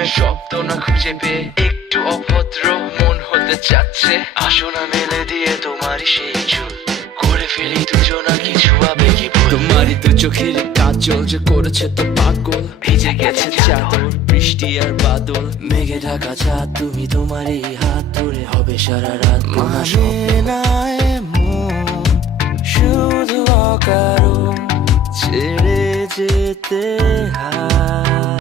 প্রেমের শব্দ না খুঁজে পেয়ে একটু অভদ্র মন হতে চাচ্ছে। আসো না মেলে দিয়ে তোমারই সেই চুল, করে ফেলি দুজনা কিছু আবেগী ভুল। তোমারই দু চোখের কাজল যে করেছে তো পাগল, ভিজে গেছে চাদর বৃষ্টি আর বাদল। মেঘে ঢাকা চাঁদ তুমি তোমারই হাত ধরে হবে সারা রাত। মানে না এমন শুধু অকারণ ছেড়ে যেতে হয়।